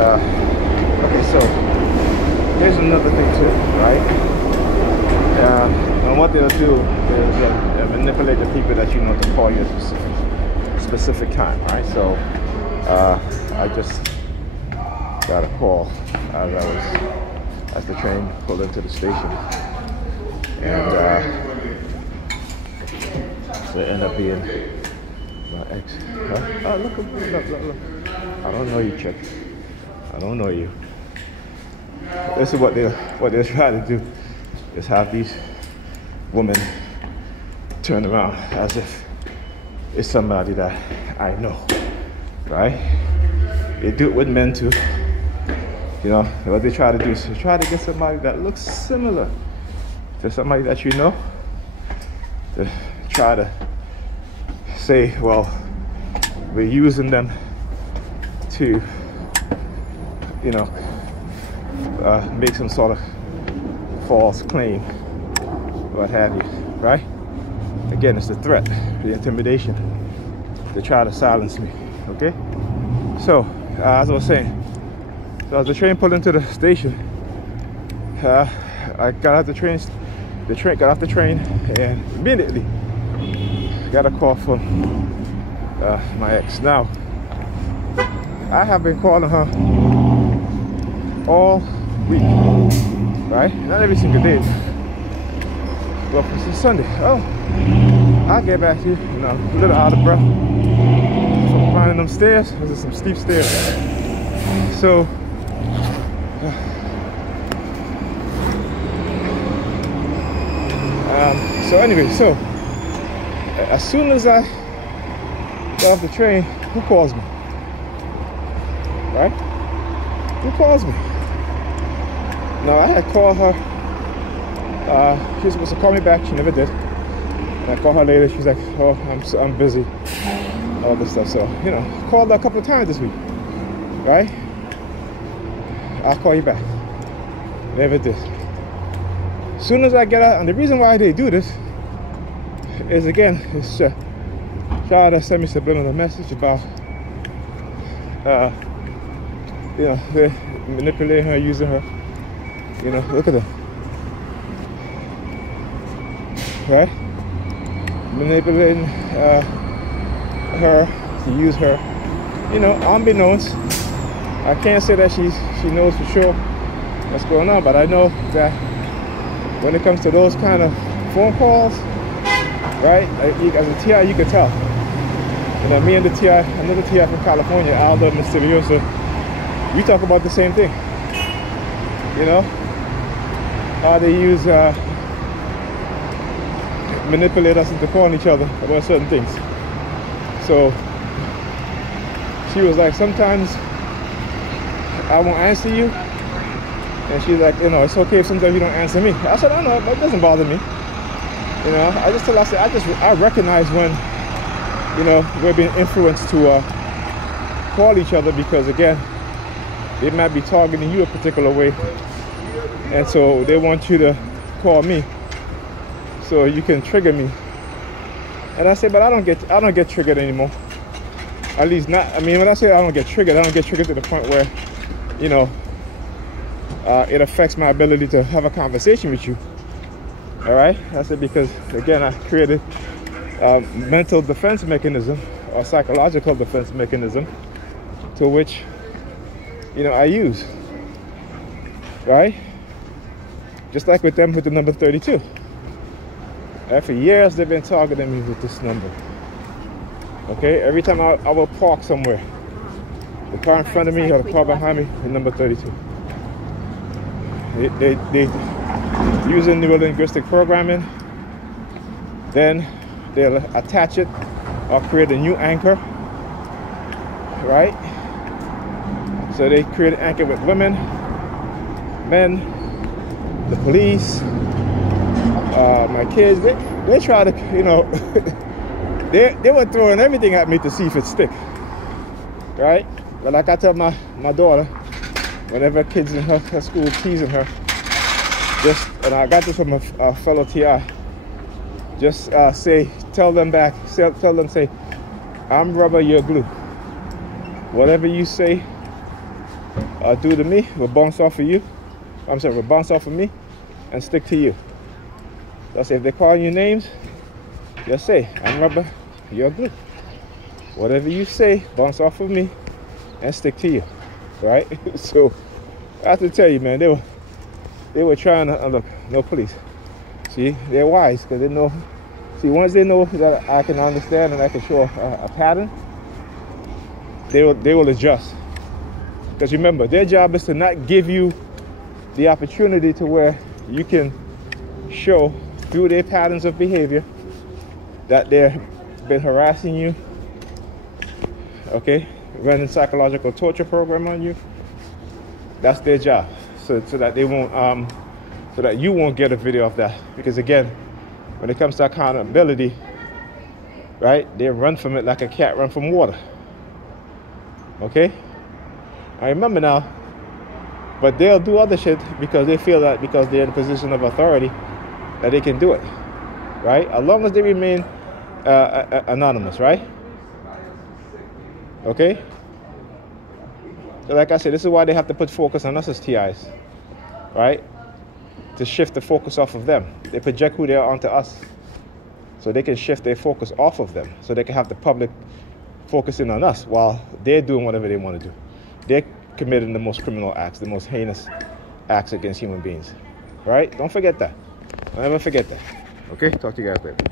Okay, so here's another thing too, right? And what they'll do is manipulate the people that you know to call you at a specific time, right? So I just got a call as the train pulled into the station, and so it ended up being my ex. Huh? Oh, look. I don't know you, Chuck. I don't know you. This is what they're trying to do, is have these women turn around as if it's somebody that I know, right? They do it with men too. You know, what they try to do is to try to get somebody that looks similar to somebody that you know, to try to say, well, we're using them to, you know, make some sort of false claim, what have you, right? Again, it's the threat, the intimidation, to try to silence me, okay? So, as I was saying, so as the train pulled into the station, I got out the train got off the train, and immediately got a call from my ex. Now, I have been calling her all week, right? Not every single day. Well, since Sunday. Oh, I'll get back to you. You know, a little out of breath from climbing them stairs. Those are some steep stairs. So, anyway, so as soon as I get off the train, who calls me? Right? Who calls me? No, I had called her. She was supposed to call me back. She never did. And I called her later. She's like, "Oh, I'm busy." All this stuff. So, you know, called her a couple of times this week. Right? I'll call you back. Never did. As soon as I get out, and the reason why they do this is, again, it's try to send me subliminal message about, you know, they're manipulating her, using her. You know, look at them. Right? Manipulating her to use her. You know, unbeknownst. I can't say that she knows for sure what's going on, but I know that when it comes to those kind of phone calls, right? As a TI, you can tell. You know, me and the TI, another TI from California, Aldo Misterioso, we talk about the same thing. You know, how they use manipulate us into calling each other about certain things. So she was like, sometimes I won't answer you, and she's like, you know, it's okay if sometimes you don't answer me. I said, I know, but it doesn't bother me. You know, I just told her, I said, I recognize when, you know, we're being influenced to call each other, because again, they might be targeting you a particular way, and so they want you to call me so you can trigger me. And I said, but I don't get triggered anymore. At least not. I mean, when I say I don't get triggered to the point where, you know, it affects my ability to have a conversation with you. All right? I said, because again, I created a mental defense mechanism, or psychological defense mechanism, to which, you know, I use. Right? Just like with them with the number 32. And for years they've been targeting me with this number. Okay? Every time I will park somewhere, the car in front of me or the car behind me, the number 32. They using neurolinguistic programming, then they'll attach it or create a new anchor, right? So they create an anchor with women, men, the police, my kids. They try to, you know, they were throwing everything at me to see if it stick, right? But like I tell my daughter, whenever kids in her school teasing her, and I got this from a fellow TI, just tell them, say, I'm rubber, you're glue. Whatever you say, do to me will bounce off of you. I'm sorry, will bounce off of me and stick to you. That's if they call you names, just say, I'm rubber, you're glue. Whatever you say, bounce off of me and stick to you, right? So I have to tell you, man, they were trying to look, no police. See, they're wise because they know. See, once they know that I can understand and I can show a pattern, they will adjust. Because remember, their job is to not give you the opportunity to where you can show through their patterns of behavior that they've been harassing you, okay, running psychological torture program on you. That's their job, so that they won't, so that you won't get a video of that. Because again, when it comes to accountability, right, they run from it like a cat run from water. Okay, I remember now, but they'll do other shit because they feel that because they're in a position of authority that they can do it, right? As long as they remain anonymous, right? Okay. So like I said, this is why they have to put focus on us as TIs, right? To shift the focus off of them. They project who they are onto us, so they can shift their focus off of them, so they can have the public focusing on us while they're doing whatever they want to do. They're committing the most criminal acts, the most heinous acts against human beings, right? Don't forget that. Don't ever forget that. Okay, talk to you guys later.